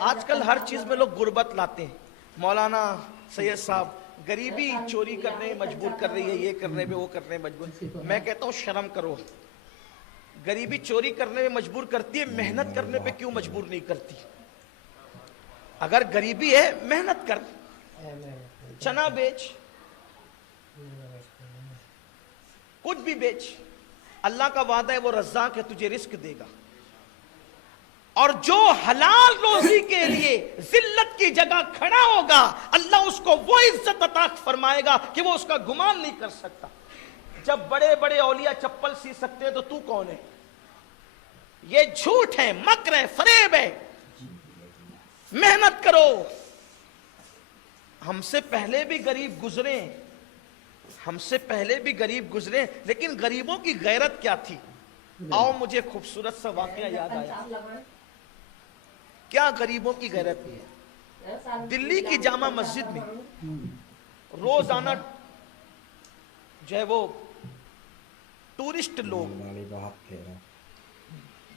آج کل ہر چیز میں لوگ غربت لاتے ہیں. مولانا سید صاحب غریبی چوری کرنے میں مجبور کر رہی ہے, یہ کرنے میں وہ کرنے میں مجبور. میں کہتا ہوں شرم کرو. غریبی چوری کرنے میں مجبور کرتی ہے, محنت کرنے پہ کیوں مجبور نہیں کرتی؟ اگر غریبی ہے محنت کر, چنا بیچ, کچھ بھی بیچ. اللہ کا وعدہ ہے وہ رزاق ہے, تجھے رزق دے گا. اور جو حلال روزی کے لیے ذلت کی جگہ کھڑا ہوگا اللہ اس کو وہ عزت عطا فرمائے گا کہ وہ اس کا گمان نہیں کر سکتا. جب بڑے بڑے اولیاء چپل سی سکتے ہیں تو کون ہے؟ یہ جھوٹ ہے, مکر ہے, فریب ہے. محنت کرو. ہم سے پہلے بھی غریب گزرے, ہم سے پہلے بھی غریب گزرے, لیکن غریبوں کی غیرت کیا تھی؟ آؤ مجھے خوبصورت سا واقعہ یاد آیا. کیا غریبوں کی غیرت ہے؟ دلی کی جامع مسجد میں روزانہ جو ہے وہ ٹورسٹ لوگ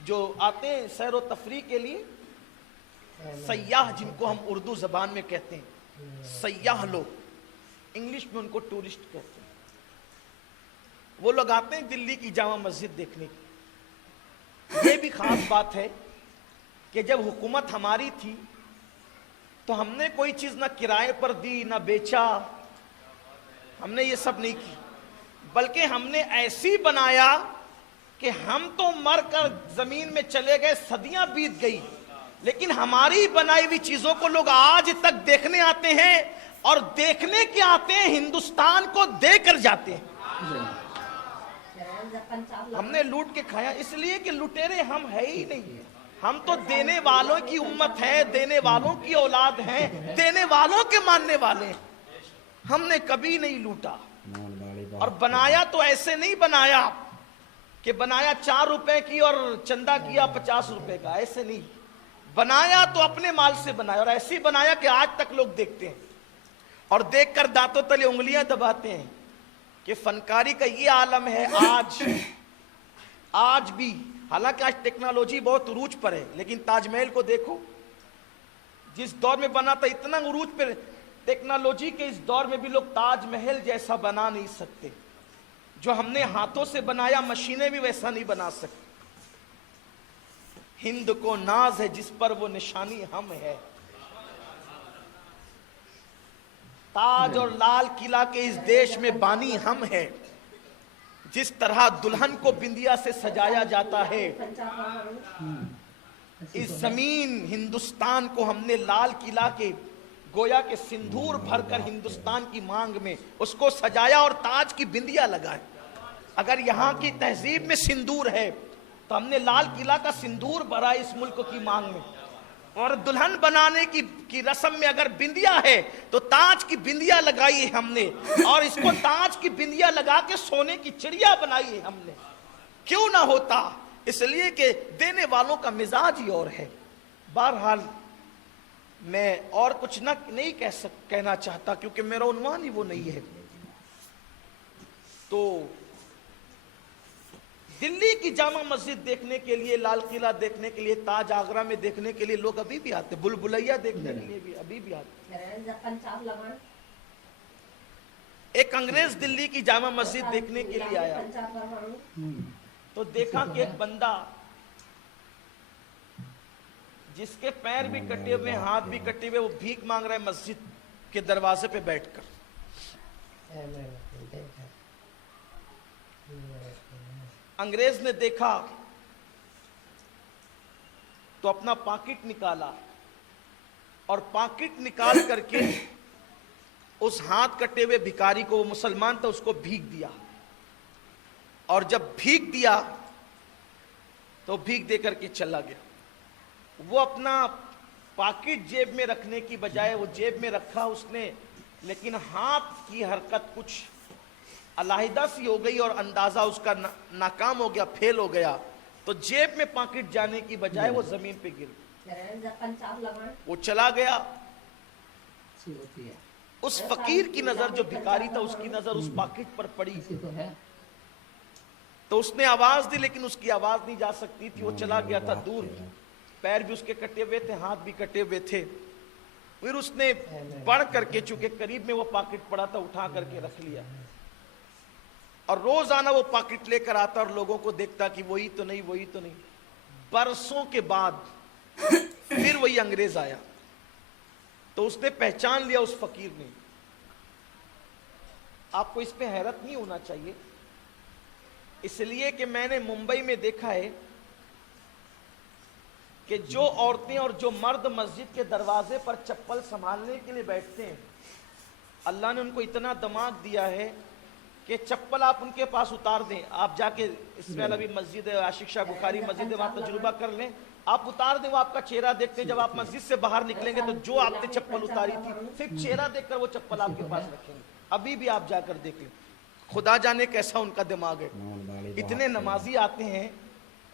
جو آتے ہیں سیر و تفریح کے لیے, سیاح جن کو ہم اردو زبان میں کہتے ہیں, سیاح لوگ, انگلش میں ان کو ٹورسٹ کہتے ہیں. وہ لوگ آتے ہیں دلی کی جامع مسجد دیکھنے کی. یہ بھی خاص بات ہے کہ جب حکومت ہماری تھی تو ہم نے کوئی چیز نہ کرائے پر دی نہ بیچا, ہم نے یہ سب نہیں کی, بلکہ ہم نے ایسی بنایا کہ ہم تو مر کر زمین میں چلے گئے, صدیاں بیت گئی, لیکن ہماری بنائی ہوئی چیزوں کو لوگ آج تک دیکھنے آتے ہیں, اور دیکھنے کے آتے ہیں ہندوستان کو دے کر جاتے ہیں. ہم نے لوٹ کے کھایا اس لیے کہ لٹیرے ہم ہے ہی نہیں. ہم تو دینے والوں کی امت ہے, دینے والوں کی اولاد ہیں, دینے والوں کے ماننے والے ہیں. ہم نے کبھی نہیں لوٹا. اور بنایا تو ایسے نہیں بنایا کہ بنایا 4 روپے کی اور چندہ کیا 50 روپے کا, ایسے نہیں بنایا. تو اپنے مال سے بنایا, اور ایسی بنایا کہ آج تک لوگ دیکھتے ہیں اور دیکھ کر دانتوں تلے انگلیاں دباتے ہیں کہ فنکاری کا یہ عالم ہے. آج بھی, حالانکہ آج ٹیکنالوجی بہت عروج پر ہے, لیکن تاج محل کو دیکھو, جس دور میں بنا تھا اتنا عروج پر, ٹیکنالوجی کے اس دور میں بھی لوگ تاج محل جیسا بنا نہیں سکتے. جو ہم نے ہاتھوں سے بنایا مشینیں بھی ویسا نہیں بنا سکتی. ہند کو ناز ہے جس پر وہ نشانی ہم ہے. تاج اور لال قلعہ کے اس دیش میں بانی ہم ہے. جس طرح دلہن کو بندیا سے سجایا جاتا ہے, اس زمین ہندوستان کو ہم نے لال قلعہ کے گویا کے سندور بھر کر ہندوستان کی مانگ میں اس کو سجایا اور تاج کی بندیا لگائی. اگر یہاں کی تہذیب میں سندور ہے تو ہم نے لال قلعہ کا سندور بھرا اس ملک کی مانگ میں. اور دلہن بنانے کی رسم میں اگر بندیا ہے تو تاج کی بندیا لگائی ہے ہم نے, اور اس کو تاج کی بندیا لگا کے سونے کی چڑیا بنائی ہے ہم نے. کیوں نہ ہوتا؟ اس لیے کہ دینے والوں کا مزاج ہی اور ہے. بہرحال میں اور کچھ نہیں کہنا چاہتا کیونکہ میرا عنوان ہی وہ نہیں ہے. تو دلی کی جامع مسجد دیکھنے کے لیے, لال قلعہ دیکھنے کے لیے, تاج آگرہ میں دیکھنے کے لیے لوگ ابھی بھی آتے, بلبلیہ دیکھنے کے لیے بھی ابھی بھی آتے. ایک انگریز دلی کی جامع مسجد دیکھنے کے لیے آیا تو دیکھا کہ ایک بندہ جس کے پیر بھی کٹے ہوئے, ہاتھ بھی کٹے ہوئے, وہ بھیک مانگ رہا ہے مسجد کے دروازے پہ بیٹھ کر. انگریز نے دیکھا تو اپنا پاکٹ نکالا, اور پاکٹ نکال کر کے اس ہاتھ کٹے ہوئے بھکاری کو, وہ مسلمان تھا, اس کو بھیک دیا. اور جب بھیک دیا تو بھیک دے کر کے چلا گیا. وہ اپنا پاکٹ جیب میں رکھنے کی بجائے وہ جیب میں رکھا اس نے, لیکن ہاتھ کی حرکت کچھ علیحدہ سی ہو گئی اور اندازہ اس کا ناکام ہو گیا, فیل ہو گیا. تو جیب میں پاکٹ جانے کی بجائے وہ زمین پہ گر گیا. وہ چلا گیا. اس فقیر کی نظر, جو بھکاری تھا, اس کی نظر اس پاکٹ پر پڑی تو اس نے آواز دی, لیکن اس کی آواز نہیں جا سکتی تھی, وہ چلا گیا تھا دور. پیر بھی اس کے کٹے ہوئے تھے, ہاتھ بھی کٹے ہوئے تھے. پھر اس نے بڑھ کر کے, چونکہ قریب میں وہ پاکٹ پڑا تھا, اٹھا کر کے رکھ لیا, اور روزانہ وہ پاکٹ لے کر آتا اور لوگوں کو دیکھتا کہ وہی تو نہیں, وہی تو نہیں. برسوں کے بعد پھر وہی انگریز آیا تو اس نے پہچان لیا اس فقیر نے. آپ کو اس پہ حیرت نہیں ہونا چاہیے, اس لیے کہ میں نے ممبئی میں دیکھا ہے کہ جو عورتیں اور جو مرد مسجد کے دروازے پر چپل سنبھالنے کے لیے بیٹھتے ہیں, اللہ نے ان کو اتنا دماغ دیا ہے کہ چپل آپ ان کے پاس اتار دیں. آپ جا کے اسماعیل ابھی مسجد ہے, عاشق شاہ بخاری مسجد ہے, وہاں تجربہ کر لیں. آپ اتار دیں, وہ آپ کا چہرہ دیکھتے ہیں. جب آپ مسجد سے باہر نکلیں گے تو جو آپ نے چپل اتاری تھی, صرف چہرہ دیکھ کر وہ چپل آپ کے پاس رکھیں گے. ابھی بھی آپ جا کر دیکھ لیں, خدا جانے کیسا ان کا دماغ ہے. اتنے نمازی آتے ہیں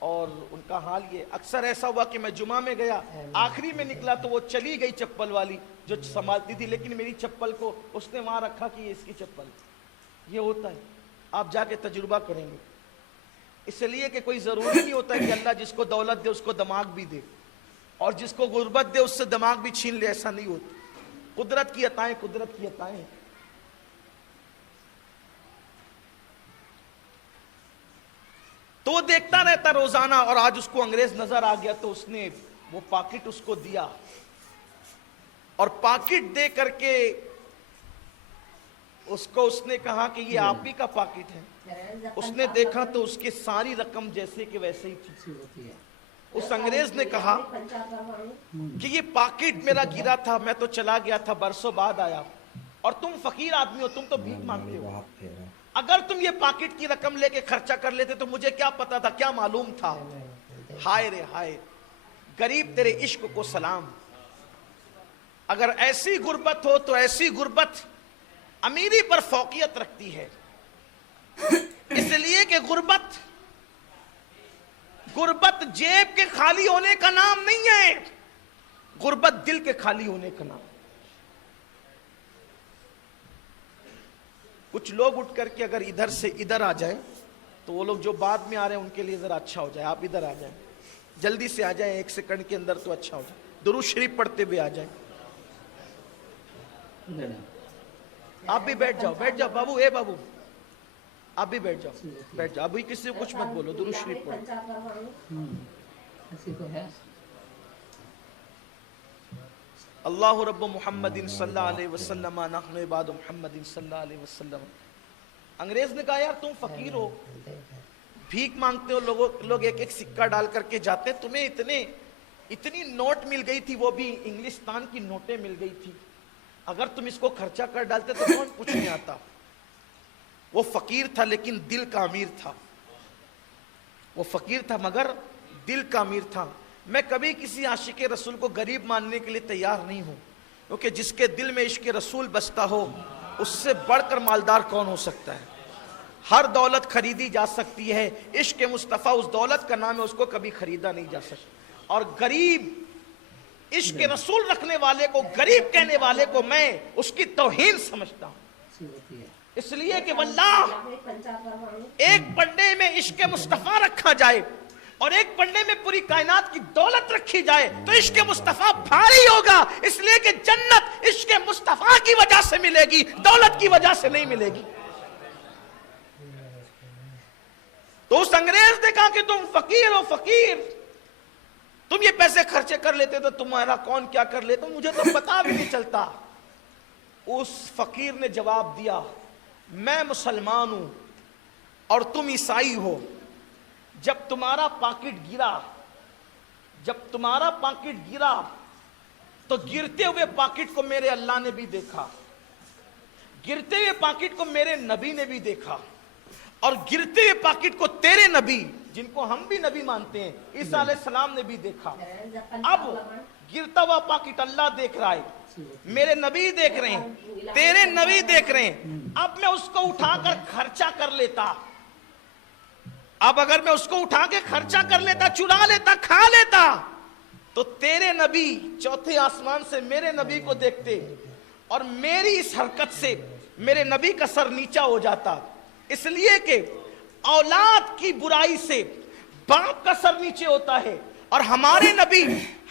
اور ان کا حال یہ. اکثر ایسا ہوا کہ میں جمعہ میں گیا, آخری میں نکلا تو وہ چلی گئی چپل والی جو سنبھالتی تھی, لیکن میری چپل کو اس نے وہاں رکھا کہ یہ اس کی چپل. یہ ہوتا ہے, آپ جا کے تجربہ کریں گے. اس لیے کہ کوئی ضروری نہیں ہوتا ہے کہ اللہ جس کو دولت دے اس کو دماغ بھی دے, اور جس کو غربت دے اس سے دماغ بھی چھین لے. ایسا نہیں ہوتا. قدرت کی عطائیں, قدرت کی عطائیں. تو وہ دیکھتا رہتا روزانہ, اور آج اس کو انگریز نظر آ گیا تو اس نے وہ پاکٹ اس کو دیا, اور پاکٹ دے کر کے اس کو اس نے کہا کہ یہ آپ ہی کا پاکٹ ہے. اس نے دیکھا تو اس کی ساری رقم جیسے کہ ویسے ہی تھی. اس انگریز نے کہا کہ یہ پاکٹ میرا گرا تھا, میں تو چلا گیا تھا, برسوں بعد آیا, اور تم فقیر آدمی ہو, تم تو بھیک مانگتے ہو. اگر تم یہ پاکٹ کی رقم لے کے خرچہ کر لیتے تو مجھے کیا پتا تھا, کیا معلوم تھا. ہائے رے ہائے, غریب تیرے عشق کو سلام. اگر ایسی غربت ہو تو ایسی غربت امیری پر فوقیت رکھتی ہے. اس لیے کہ غربت جیب کے خالی ہونے کا نام نہیں ہے, غربت دل کے خالی ہونے کا نام. کچھ لوگ اٹھ کر کے اگر ادھر سے ادھر آ جائیں تو وہ لوگ جو بعد میں آ رہے ہیں ان کے لیے ذرا اچھا ہو جائے. آپ ادھر آ جائیں, جلدی سے آ جائیں, 1 سیکنڈ کے اندر تو اچھا ہو جائے. درود شریف پڑھتے ہوئے آ جائیں. آپ بھی بیٹھ جاؤ, بیٹھ جاؤ بابو, اے بابو آپ بھی بیٹھ جاؤ, بیٹھ جاؤ. ابھی کسی کو کچھ مت بولو, درود شریف پڑھو. اللہ رب محمد صلی اللہ علیہ وسلم, نحن عباد محمد صلی اللہ علیہ وسلم. انگریز نے کہا یار تم فقیر ہو, بھیک مانگتے ہو, لوگ ایک ایک سکہ ڈال کر کے جاتے, تمہیں اتنی نوٹ مل گئی تھی, وہ بھی انگلستان کی نوٹیں مل گئی تھی. اگر تم اس کو خرچہ کر ڈالتے تو کون پوچھنے آتا. وہ فقیر تھا لیکن دل کا امیر تھا. وہ فقیر تھا مگر دل کا امیر تھا. میں کبھی کسی عاشق رسول کو غریب ماننے کے لیے تیار نہیں ہوں, کیونکہ جس کے دل میں عشق رسول بستا ہو اس سے بڑھ کر مالدار کون ہو سکتا ہے. ہر دولت خریدی جا سکتی ہے, عشق مصطفیٰ اس دولت کا نام ہے, اس کو کبھی خریدا نہیں جا سکتا. اور غریب عشق رسول رکھنے والے کو, غریب کہنے والے کو میں اس کی توہین سمجھتا ہوں. اس لیے کہ واللہ ایک پنڈے میں عشق مصطفیٰ رکھا جائے اور ایک پنڈے میں پوری کائنات کی دولت رکھی جائے تو عشق مصطفیٰ بھاری ہوگا. اس لیے کہ جنت عشق مصطفیٰ کی وجہ سے ملے گی, دولت کی وجہ سے نہیں ملے گی. تو اس انگریز نے کہا کہ تم فقیر ہو, فقیر, تم یہ پیسے خرچے کر لیتے تو تمہارا کون کیا کر لیتا, مجھے تو پتا بھی نہیں چلتا. اس فقیر نے جواب دیا, میں مسلمان ہوں اور تم عیسائی ہو. جب تمہارا پاکٹ گرا تو گرتے ہوئے پاکٹ کو میرے اللہ نے بھی دیکھا, گرتے ہوئے پاکٹ کو میرے نبی نے بھی دیکھا, اور گرتے ہوئے پاکٹ کو تیرے نبی, جن کو ہم بھی نبی مانتے ہیں, عیسیٰ علیہ السلام نے بھی دیکھا. اب گرتا ہوا پاکٹ اللہ دیکھ رہا ہے, میرے نبی دیکھ رہے ہیں, تیرے نبی دیکھ رہے ہیں. اب میں اس کو اٹھا کر خرچہ کر لیتا, اب اگر میں اس کو اٹھا کے خرچہ کر لیتا, چرا لیتا, کھا لیتا, تو تیرے نبی چوتھے آسمان سے میرے نبی کو دیکھتے اور میری اس حرکت سے میرے نبی کا سر نیچا ہو جاتا. اس لیے کہ اولاد کی برائی سے باپ کا سر نیچے ہوتا ہے, اور ہمارے نبی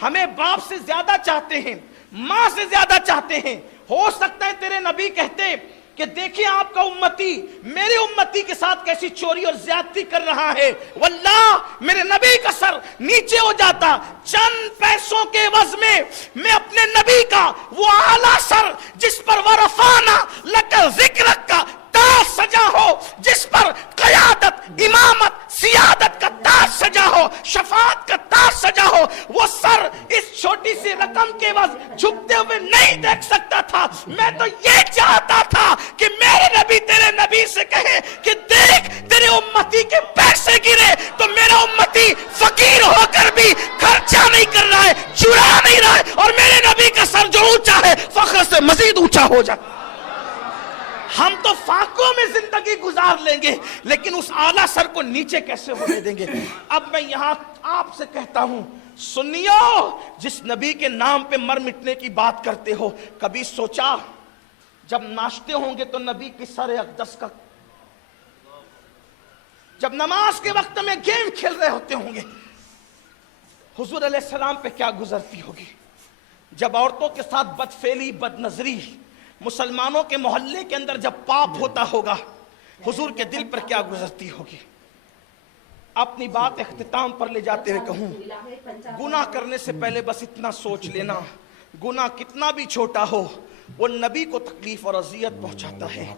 ہمیں باپ سے زیادہ چاہتے ہیں، ماں سے زیادہ چاہتے ہیں. ہو سکتا ہے تیرے نبی کہتے کہ دیکھیں آپ کا امتی میرے امتی کے ساتھ کیسی چوری اور زیادتی کر رہا ہے، واللہ میرے نبی کا سر نیچے ہو جاتا. چند پیسوں کے عوض میں اپنے نبی کا وہ اعلیٰ سر جس پر ورفانا لک ذکرک کا تاج سجا ہو، جس پر قیادت، امامت، سیادت کا تاج سجا ہو، شفاعت کا تاج سجا ہو، وہ سر اس چھوٹی سی رقم کے عوض جھکتے ہوئے نہیں دیکھ سکتا تھا. میں تو یہ چاہتا تھا کہ میرے نبی تیرے نبی سے کہے کہ دیکھ تیرے امتی کے پیسے گرے تو میرا امتی فقیر ہو کر بھی خرچہ نہیں کر رہا ہے، چرا نہیں رہا ہے، اور میرے نبی کا سر جو اونچا ہے فخر سے مزید اونچا ہو جائے. ہم تو فاقوں میں زندگی گزار لیں گے لیکن اس اعلیٰ سر کو نیچے کیسے ہونے دیں گے. اب میں یہاں آپ سے کہتا ہوں سنیو، جس نبی کے نام پہ مر مٹنے کی بات کرتے ہو، کبھی سوچا جب ناشتے ہوں گے تو نبی کی سر اقدس کا، جب نماز کے وقت میں گیم کھیل رہے ہوتے ہوں گے حضور علیہ السلام پہ کیا گزرتی ہوگی؟ جب عورتوں کے ساتھ بدفعلی، بد نظری مسلمانوں کے محلے کے اندر جب پاپ ہوتا ہوگا حضور کے دل پر کیا گزرتی ہوگی؟ اپنی بات اختتام پر لے جاتے ہوئے کہوں، گناہ کرنے سے پہلے بس اتنا سوچ لینا، گناہ کتنا بھی چھوٹا ہو وہ نبی کو تکلیف اور اذیت پہنچاتا ہے.